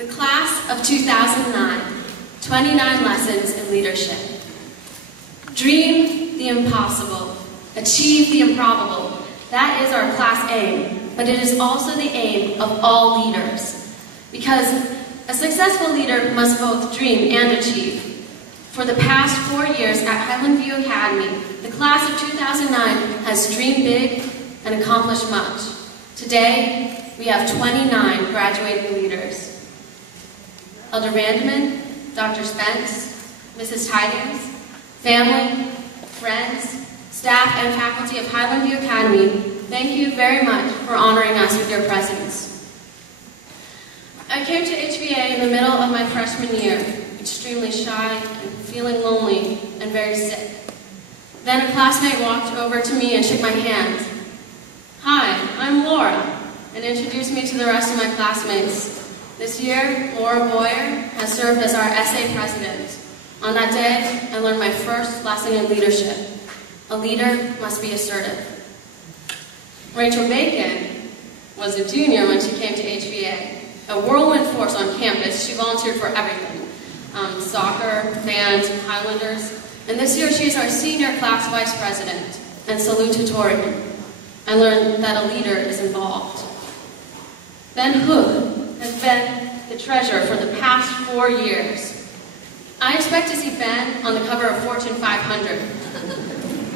The class of 2009, 29 lessons in leadership. Dream the impossible, achieve the improbable. That is our class aim, but it is also the aim of all leaders. Because a successful leader must both dream and achieve. For the past 4 years at Highland Academy, the class of 2009 has dreamed big and accomplished much. Today, we have 29 graduating leaders. Elder Vandeman, Dr. Spence, Mrs. Tidings, family, friends, staff, and faculty of Highland Academy, thank you very much for honoring us with your presence. I came to HVA in the middle of my freshman year, extremely shy and feeling lonely and very sick. Then a classmate walked over to me and shook my hand. "Hi, I'm Laura," and introduced me to the rest of my classmates. This year, Laura Boyer has served as our SA president. On that day, I learned my first lesson in leadership. A leader must be assertive. Rachel Bacon was a junior when she came to HVA. A whirlwind force on campus, she volunteered for everything. Soccer, band, Highlanders. And this year, she is our senior class vice president and salutatorian. I learned that a leader is involved. Ben Hood has been the treasurer for the past 4 years. I expect to see Ben on the cover of Fortune 500,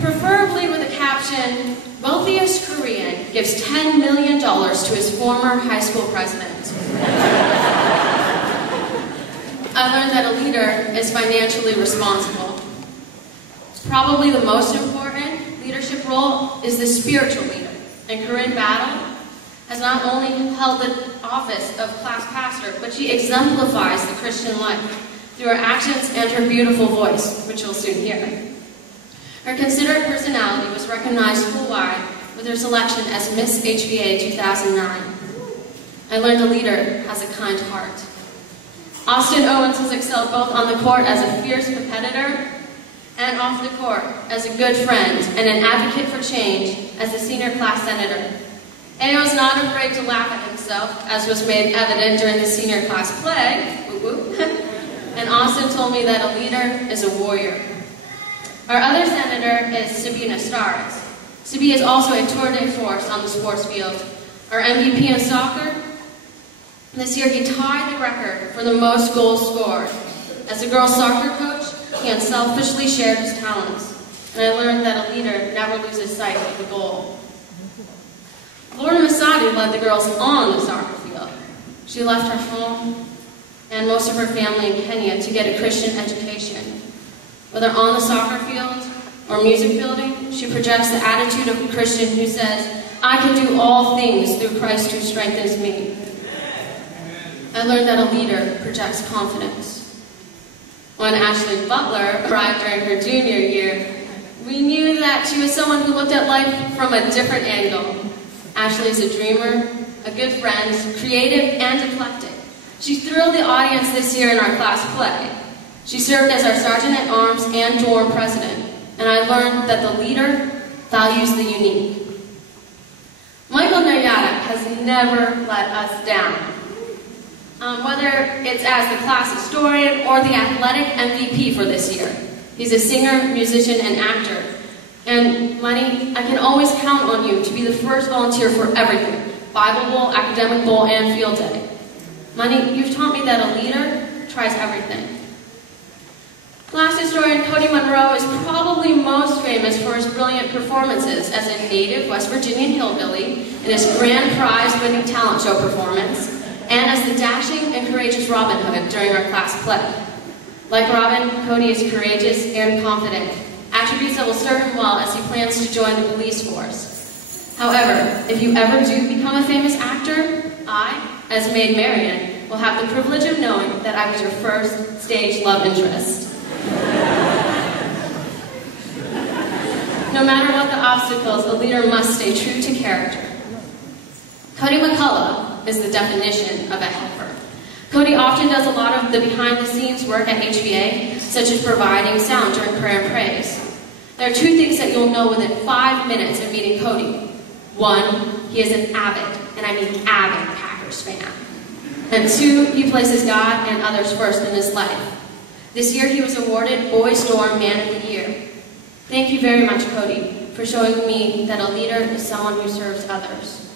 preferably with a caption, "Wealthiest Korean gives $10 million to his former high school president." I learned that a leader is financially responsible. Probably the most important leadership role is the spiritual leader, and Corinne Battle has not only held the office of class pastor, but she exemplifies the Christian life through her actions and her beautiful voice, which you'll soon hear. Her considerate personality was recognized school-wide with her selection as Miss HVA 2009. I learned a leader has a kind heart. Austin Owens has excelled both on the court as a fierce competitor and off the court as a good friend and an advocate for change as a senior class senator. Ao is not afraid to laugh at himself, as was made evident during the senior class play. And Austin told me that a leader is a warrior. Our other senator is Sabina Starks. Sibi is also a tour de force on the sports field. Our MVP in soccer, this year he tied the record for the most goals scored. As a girls' soccer coach, he unselfishly shared his talents. And I learned that a leader never loses sight of the goal. Laura Masadi led the girls on the soccer field. She left her home and most of her family in Kenya to get a Christian education. Whether on the soccer field or music building, she projects the attitude of a Christian who says, "I can do all things through Christ who strengthens me." I learned that a leader projects confidence. When Ashley Butler arrived during her junior year, we knew that she was someone who looked at life from a different angle. Ashley is a dreamer, a good friend, creative, and eclectic. She thrilled the audience this year in our class play. She served as our Sergeant-at-Arms and dorm president, and I learned that the leader values the unique. Michael Nayada has never let us down. Whether it's as the class historian or the athletic MVP for this year. He's a singer, musician, and actor. And, Money, I can always count on you to be the first volunteer for everything. Bible Bowl, Academic Bowl, and Field Day. Money, you've taught me that a leader tries everything. Class historian Cody Monroe is probably most famous for his brilliant performances as a native West Virginian hillbilly in his grand prize-winning talent show performance, and as the dashing and courageous Robin Hood during our class play. Like Robin, Cody is courageous and confident, attributes that will serve him well as he plans to join the police force. However, if you ever do become a famous actor, I, as Maid Marian, will have the privilege of knowing that I was your first stage love interest. No matter what the obstacles, a leader must stay true to character. Cody McCullough is the definition of a helper. Cody often does a lot of the behind-the-scenes work at HVA, such as providing sound during prayer and praise. There are 2 things that you'll know within 5 minutes of meeting Cody. 1, he is an avid, and I mean avid, Packers fan. And 2, he places God and others first in his life. This year he was awarded Boys Dorm Man of the Year. Thank you very much, Cody, for showing me that a leader is someone who serves others.